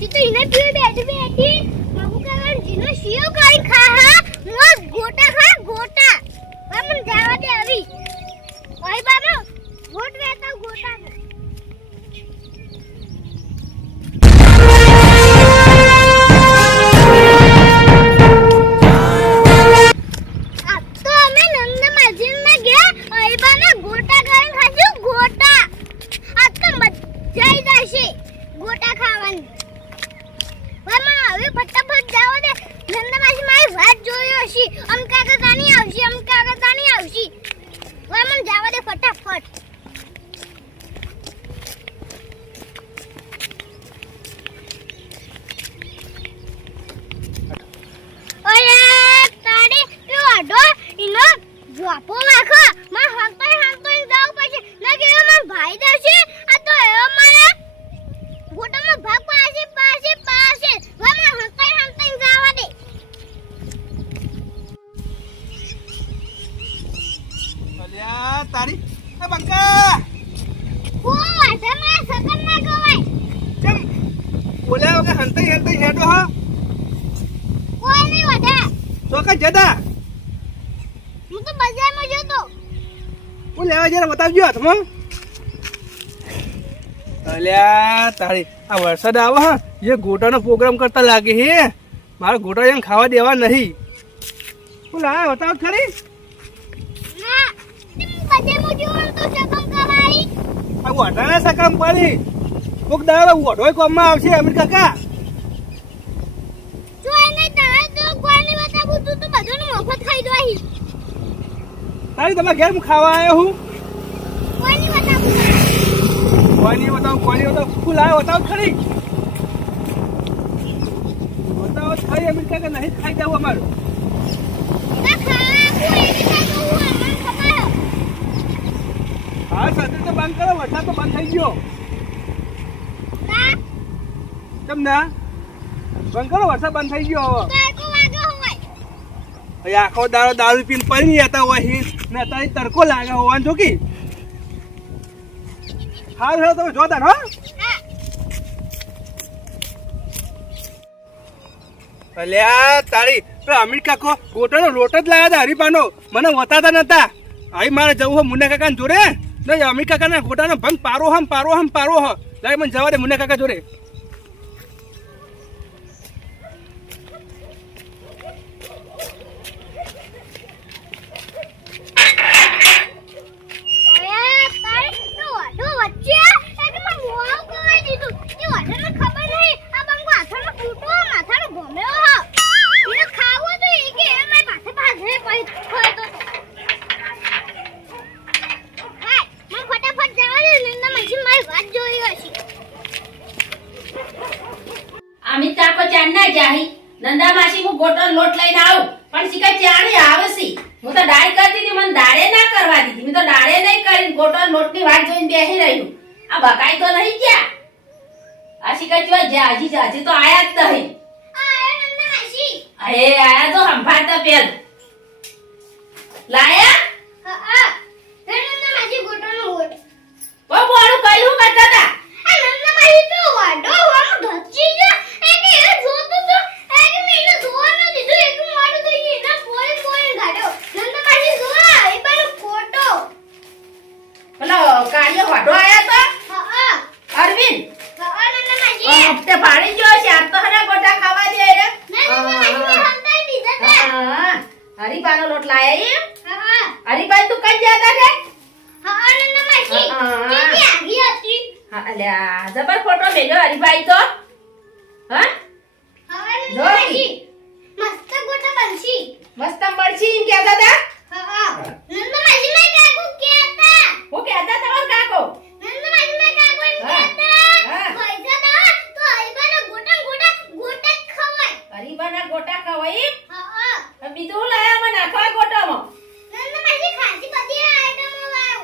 ये तो इन्हें पीछे बैठी बैठी बाबू का जिनो शियो काई खा हा मस्त गोटा खा गोटा हम जावा दे अभी ओए बाबू गोट रहता गोटा अब तो हमें नंद मस्जिद में गया ओए बाबा गोटा खाने खाजू गोटा आज तो मजा ही जाशे गोटा खावानी મામા હવે ફટાફટ જાવ દે નંદમાસી મારી વાત જોયો હશે અમ કાકા તાની આવશે હવે મને જાવ દે ફટાફટ ઓય તાડી તું આડો ઇનો જોપો વાખો માં હાંતો જાવ પછી ના કે માં ભાઈ દેશે આ તો એ મારા ગોટામાં ભાગ પાસે વામા હંતાઈ જાવા દે અલ્યા તારી એ બંકા ઓ વાસમાં સકન ના ગવાય કેમ બોલ્યા વગર હંતાઈ હેડો હા કોઈ નહીં વધે તો કા જતા હું તો બજારમાં જતો હું લેવા જરા બતાવજો હાથમાં અલ્યા તારી આ વરસાદ આવે હા ये गोटा नो प्रोग्राम करता लागे है मारा गोटा जन खावा देवा नहीं बोल आया बताओ खरी ना तुम बजे मुझे और तो सकम कराई आ गोटा ना सकम पड़ी कोक दाड़ा गोटो कोम में आवશે અમીર કાકા જો એને તને તો કોઈ નહીં બતાવું તું તો બધું મફત ખાઈ દોઈ તારી તમે ઘેર હું ખાવા આવ્યો હું કોઈ નહીં બતાવું ફૂલ આયો बताओ खरी बताओ खाई अमीर काका नहीं खाई जाओ हमारो ના ખા કોઈ નહીં ખાતો હું મને ખબર हाँ सदर तो बंद करो वरसाद तो बंद થઈ ગયો ના કેમ ના બંધ કરો વરસાદ બંધ થઈ ગયો તો एको વાગો હોય હવે આખો દારૂ પીને પડી જતા હોય ને અત્યારે તડકો લાગે હોવાનું જો કે હાલ તમે જોતા હો અલ્યા તારી તો અમીર કાકો ગોટાનો લોટ જ લાયા હતા હરીપાનો મને વતાતા નતા અહીં મારે જવું હો મુન્ના કાકાને જોડે નહીં અમીર કાકાના ગોટાનો ભંગ પારો હ લાય મને જવા દે મુન્ના કાકા જોડે ઓય તારે તો વાડો વચ્ચે એટલે મને મોળો કરાઈ દીધું કે વાડને ખબર નહીં આ બંગો હાથમાં ફૂટો માથાનો ગમ્યો હ એને ખાવો તો એ કે મારી પાસે ભાગે પડી ખોય તો હાય મને ફટાફટ જવા દે નંદા મશીન મારી વાત જોઈ હશે અમિત કાકો ચાન ના જાહી નંદા માસી હું ગોટો લોટ લઈને આવું પણ શીખા ચાણી આવસી હું તો ડાળ કરતી હતી મને દાડે ના કરવા દીધી મેં તો દાડે નહીં કરી ગોટો લોટ ની વાત જોઈને બેસી રહ્યું આ બકાઈ તો નહીં ગયા આ શીખા જો હજી તો આયા જ નહીં આયો નંદા મશી અરે આયા તો સંભાળતા પેલ લાયા હા નંદા મશી ગોટોનો ગોટ બહુ મોડું કયું કરતા હતા આ નંદા મશી તો વાડો વાળો ધચી ગયો એ કે એ જોતો તો એ કે મેને જોવાનો દીધું એક મોડું થઈ ગયું ના પોઈ ગાડ્યો નંદા મશી જોવા એ બાર ફોટો પેલો કાળિયો વાઢો આયા તો હા અરવિંદ હા નંદા મશી તે ભાડી ગયો છે આજ તો હરા ગોટા ખાવા દે રે નંદા મશી હંતાઈ દીધા તા હા હરીબાનો લોટ લાયા એમ હા હરીબાઈ તું કઈ જતા કે હા નંદા મશી હા. કે આગી હતી હા અલ્યા જબર ફોટો મેલ્યો હરીબાઈ તો હા હા નંદા મશી મસ્ત ગોટા બનશી મસ્ત મળશી એમ કહેતા હતા હા નંદા મશી મે કાકુ કેતા હું કહેતા તમાર કાકો નંદા મશી મે કાકુ એમ હા. કેતા પૈસા દા તો આઈબાના ગોટા ખવાય હરીબાના ગોટા ખવાય એમ? હા બીજું લાયા મને નાખવા ગોટામાં નંદા મશી ખાસી બધી આઈટમો લાવ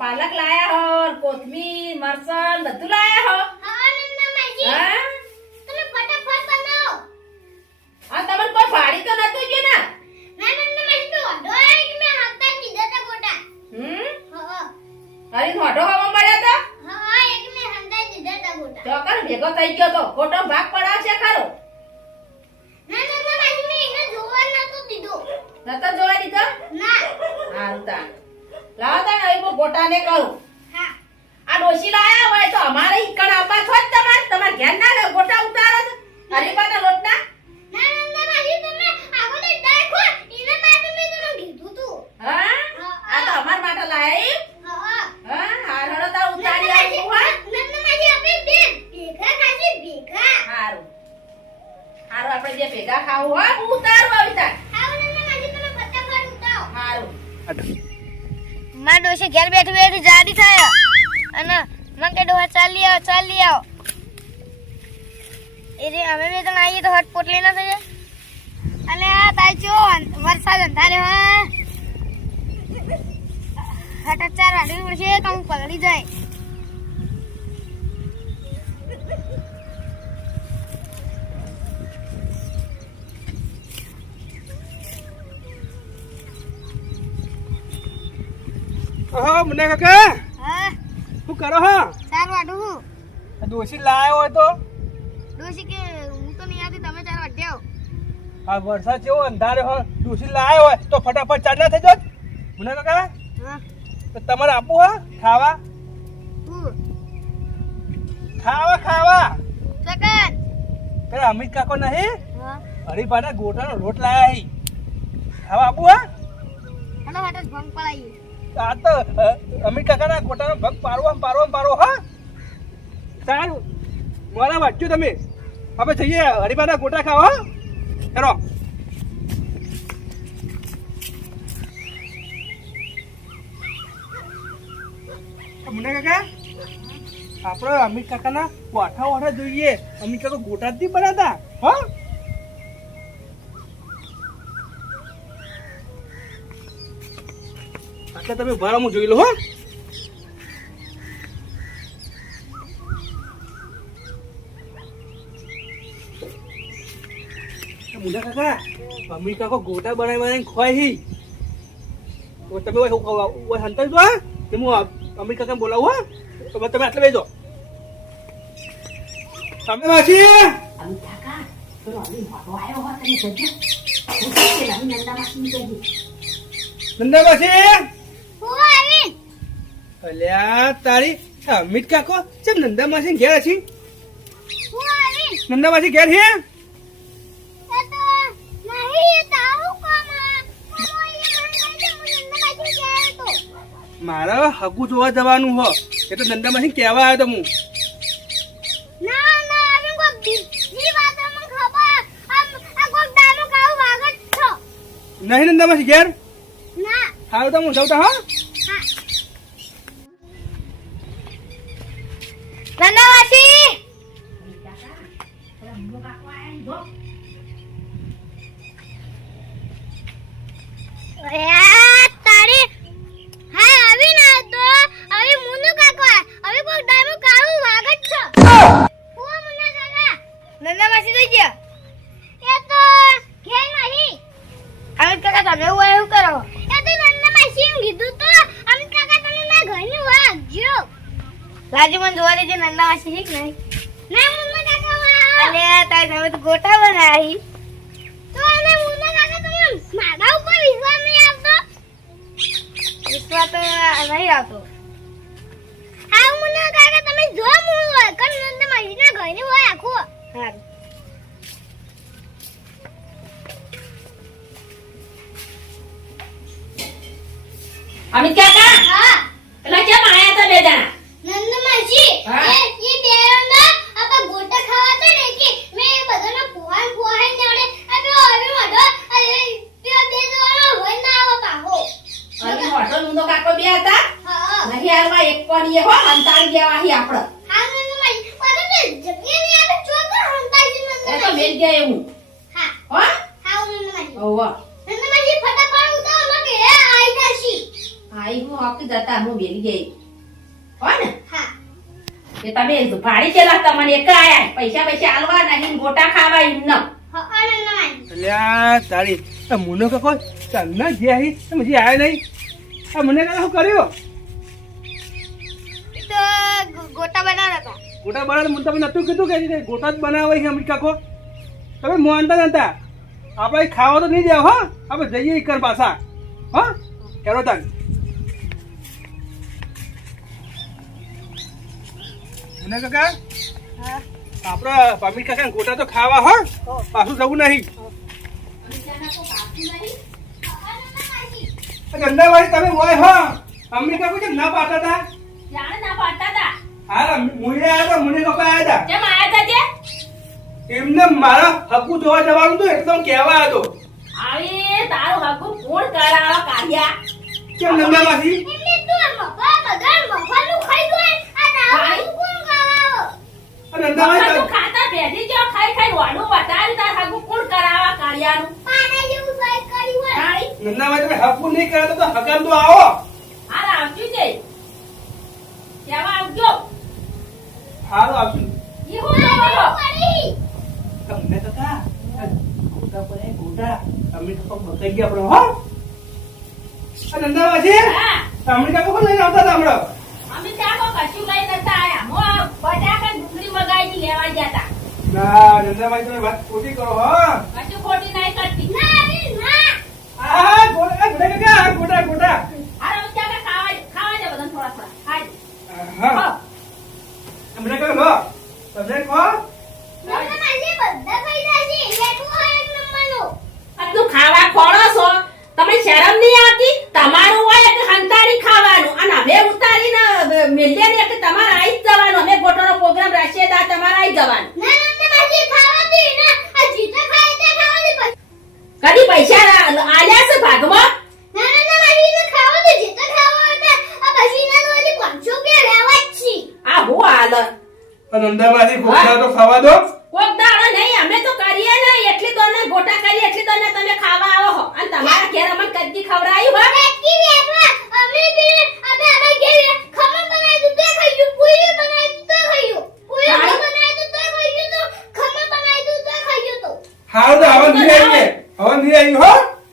પાલક લાયા હો કોથમીર મરસન બધું લાયા હો હા નંદા મશી હા તમે ફટાફટ બનાવો આ તમને કોઈ ભાડી તો નતું ગયું ને ના નંદા મશી તો ડોય કે મે હંતા દીધા તા ગોટા હરી હા મોઢો ખાવા મળ્યા તો હા એક મે હંતા દીધા તા ગોટા ચોકર ભેગો થઈ ગયો તો ખોટો ભાગ પડાવશે ખરો ના માસી મેં એને જોવા નતું દીધું. નતો જોવા દીધો ના. હારું તા લાવો તા હવે હું ગોટાને કહું હા. આ ડોશી લાયા હોય તો અમારે ઈકણ આપવા છો જ તમારે ઘેર ના લે ગોટા ઉતારો છો હરીબાના લોટના ના માસી તમે આગો તો ડાખો એને માટે મેં તને કીધું તું. હા આ તો અમાર માટે લાયા ઈ? હા. હા હારડો તા ઉતારી આવ્યું હોય નંદા માસી આપણે બે ભેગા ખાસી ભેગા. હારું હારું આપણે જે ભેગા ખાવું હોય હું ઉતારું આવી તાર આવો નંદા માસી તમે ફટાફટ ઉતારો. હારું માં ડોશી ઘેર બેઠી બેઠી જાડી થાય અને મને કે ડોહા ચાલી આવો એ રે અમે બે જણ આવીએ તો હટ પોટલી ના થઈ અને આ તાચો વરસાદ અંધારે હા હટ 4 વાગી પડશે કામ પલળી જાય. ઓહો મુન્ના કાકા હા શું કરો હો 4 વાડું આ ડોશી લાયો હોય તો ડોશી કે હું તો નહીં આવતી તમે 4 વાગ્યા આ વરસાદ જેવો અંધારે હોય ડોશી લાયો હોય તો ફટાફટ ચાર ના થઈ જાત મુન્ના કાકા હા તો તમારે આપવું હા ખાવા હું ખાવા સકન પેલા અમિત કાકો નહીં હા હરીબાના ગોટાનો લોટ લાયા હી ખાવા આપવું હા હલો હટ ભંગ પડાઈ આ તો અમિત કાકાના ગોટાનો ભગ પારો હા સારું મારા વાંચ્યું તમે હવે જઈએ હરીબાના ગોટા ખાવા ચલો મુન્ના કાકા આપણે અમિત કાકાના વાઠા જોઈએ અમિત કાકા ગોટા જ નહીં બનાતા હા આટલા તમે ભારામાં જોઈ લો હો મુન્ના કાકા અમિત કાકો ગોટા બનાવીને ખવાય હી તો તમે હંતાઈ દો હા તે હું અમિત કાકા બોલાવું હા તો તમે આટલે બેસજો તમે માસી અમિત કાકા પેલો અમી વાળો આવ્યો હોય તમે જજો હું કે નંદા માસી કહેજે નંદા માસી હું આવી અલ્યા તારી અમિત કાકો ચમ નંદા માસી ઘેર છે હું આવી નંદા માસી ઘેર છે એ તો નહીં એ તારું કામ મારા હગું જોવા જવાનું હો એટલે નંદા માસી કહેવા આવ્યો તો હું ના અમે કોઈ બીજી વાત અમને ખબર આ કોઈ દાનો કાવ વાગત છો નહીં નંદા માસી ઘેર ના સારું તો હું જાઉં તો હા નંદાવાસી તારી હા આવી ના તો હવે મુનુ કાકા હવે કોઈ દાનો કાવ વાગત છો ઓ મુન્ના કાકા નંદાવાસી જઈ ગયા એ તો ઘેર નહીં અમિત કાકા તમે એવું કરો એ તો નંદાવાસી એમ કીધું તો અમિત કાકા તમે ના ઘરની વાગજો લાજી મને જોવા દેજે નંદાવાસી ઠીક નહીં ના મુન્ના કાકા અલે તારે તમે તો ગોટા બનાવી તો અને મુન્ના કાકા તમે મારા ઉપર વિશ્વાસ નહીં આવતો વિશ્વાસ તો નહીં આવતો હા મુન્ના કાકા તમે જો મુનું હોય કન નંદાવાસી ના ઘરની હોય આખો હા અમિત કાકા હા પેલા કેમ આયા તા બે જણા નંદમાસી હા? એ બેના આપા ગોટા ખાવા હતા ને કે મે બધાના પોહાન ને આપણે હવે મોઢો અરે તે બે જણા હોય ના આવા પાહો અને મોટો મુંડો કાકો બે હતા હા નહીં હાલમાં એક કોણીએ હો અંતાળી દેવાહી આપણે હા નંદમાસી પણ જગ્યા ને આપણે ચોકર હંતાઈ એ તો નંદમાસી મેલ ગયા એવું હા હો હા નંદમાસી ઓવા નંદમાસી ફટાફટ ઉતાર મકે આઈ જાશી આઈ હું આખી જતા હું બેલી ગઈ હો ને હા એ તમે ભાડી ચેલા તમને એક આયા પૈસા આલવા નહીં ગોટા ખાવા ઇન્ન હા નંદમાસી અલ્યા તારી આ મુનો કાકો ચાલના ગયા હી તમે જે આયા નહીં આ મને કાકા શું કર્યો તો ગોટા બનાવતા હતા ગોટા બનાવે મને તમે નતું કીધું કે ગોટા જ બનાવે છે અમીર કાકો તમે માનતા નતા આપણે ખાવા તો નહીં જાવ હા આપણે જઈએ કર પાછા હા કરો તાન મુન્ના કાકા આપણે અમીર કાકા ગોટા તો ખાવા હો પાછું જવું નહીં ગંદાવાળી તમે હોય હો અમીર કાકો કેમ ના પાડતા હતા જાણે ના પાડતા હતા હા મુને આવ્યા હતા મુને કાકા આવ્યા હતા કેમ આયા હતા તે એમને મારા હકુ જોવા જવાનું હતું એટલે હું કહેવા હતો આવે તારું હકુ કોણ કરાવા કાઢ્યા કેમ નંદામાંથી એટલે તું મફા બધા મફાનું ખાઈ ગયો આ દાવાનું કોણ ખાવ નંદાભાઈ તું ખાતા ભેજી જો ખાઈ ખાઈ વાડું બતાવી તાર હકુ કોણ કરાવા કાઢ્યાનું પાના જેવું સાઈ કર્યું હોય તાળી નંદાભાઈ તમે હકુ નહીં કરાતા તો હકામ તો આવો હાલ આવજો છે કેવા આવજો હાલો આવશું ઈ હું બોલો પડી તમને કાકા ગોટા પર ગોટા તમે તો બતાઈ ગયા આપણો હો આ નંદાભાઈ હા તમે કાકો પણ લઈને આવતા હતા હમણાં અમે ચાકો કશું લઈ નતા આયા મો બટાકા ડુંગળી મગાઈ લેવા ગયા હતા ના નંદાભાઈ તમે વાત ખોટી કરો હો કશું ખોટી નહીં કરતી ના રે ના આ ગોટા કાકા ગોટા ગોટા હાલ અમે ચાકા ખાવા દે બધા થોડા થોડા ખાઈ હા તમને કહો લો તમને કહો મને માજી બધા ખાઈ જાશે લેટું હોય એક નંબરનો આટલું ખાવા ખોળો છો તમે શરમ નહીં આવતી તમારું હોય કે હંતારી ખાવાનું અને અમે ઉતારીને મેલ્યા ને કે તમારે આવી જ જવાનું અમે ગોટોનો પ્રોગ્રામ રાખીએ તો તમારે આવી જવાનું ના ના માજી ખાવા દે ને આ જીતા ખાય તે ખાવા દે કદી પૈસા આલ્યા છે ભાગમાં ના ના માજી ને ખાવા દે જીતા ખાવા હતા આ પછી ના તો 500 રૂપિયા લેવા જ છે આ હું હાલ નંદામાંથી ગોટા તો ખાવા દો કોક દાડો નહીં અમે તો કરીએ ને એટલી તો ને ગોટા કરીએ એટલી તો ને તમે ખાવા આવો હો અને તમારા ઘેર અમને કદી ખવડાયું હો કેટલી વેટવા અમે અમે ઘેર ખમણ બનાવી દૂધ ખાયું પૂરી બનાવી દૂધ ખાયું પૂરી બનાવી દૂધ ખાયું તો ખમણ બનાવી દૂધ ખાયું તો હાલ તો હવે નહીં આવીએ હવે નહીં આવી હો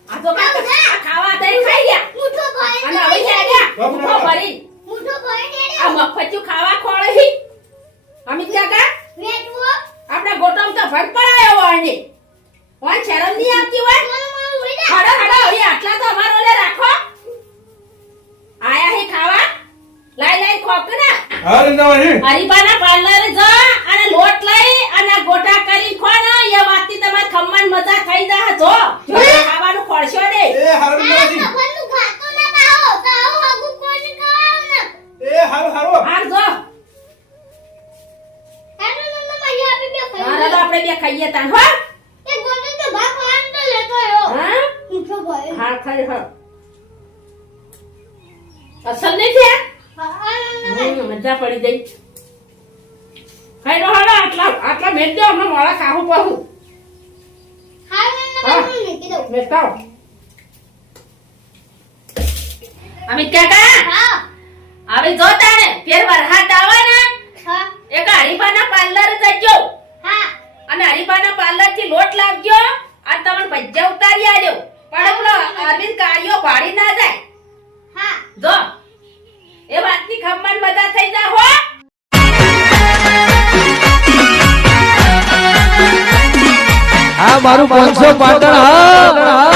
આ તો આ ખાવા દઈ ખાઈ ગયા મુઠો ભાઈ અને હવે જાય ગયા મુઠો ભરી મુઠો ભાઈ આ મફતિયું ખાવા ખોળે હી અમિત કાકા વેટવો આપણા ગોટમ તો ભટ પડાયો હોય ઓન શરમ નહીં આવતી હોય હડો હડો હવે આટલા તો અમાર ઓલે રાખો આયા હે ખાવા લાઈ ખોક ના હા નંદાભાઈ હરીબાના પાર્લર જા અને લોટ લઈ અને ગોટા કરી ખો ને એ વાતથી તમાર ખમ્મન મજા થઈ જા જો ખાવાનું ખોળશો ને એ હારું આ નંદાભાઈ ખબરનું ખાતો ના બાઓ તાઓ હગુ કોણ ખાવ ને એ હારું હારું હાર જો આનો નંબર મારી આપી બે ખાઈ હારે તો આપણે બે ખાઈએ તાન હો એ ગોટો તો ભાગ ખાન તો લેતો આવ્યો હા મુઠો ભાઈ હા ખાઈ હા અસલ નહીં થયા મજા પડી ગઈ ખાઈ રહો હાલો આટલા મેં દો હમણાં મોડા ખાવું પહું હા હા. નંબર મૂકી દઉં મેં ખાવ અમિત કાકા હા હવે જો તારે ફેર વરહાદ આવે ને હા એક હરીફાના પાર્લર જજો હા અને હરીફાના પાર્લર થી લોટ લાવજો આ તમને ભజ్જા ઉતારી આજો પણ પેલો અરવિંદ કાળિયો ભાડી ના જાય હા જો એ વાતની ખમ્મન મજા થઈ જા હો આ મારું 500 પાટણ હા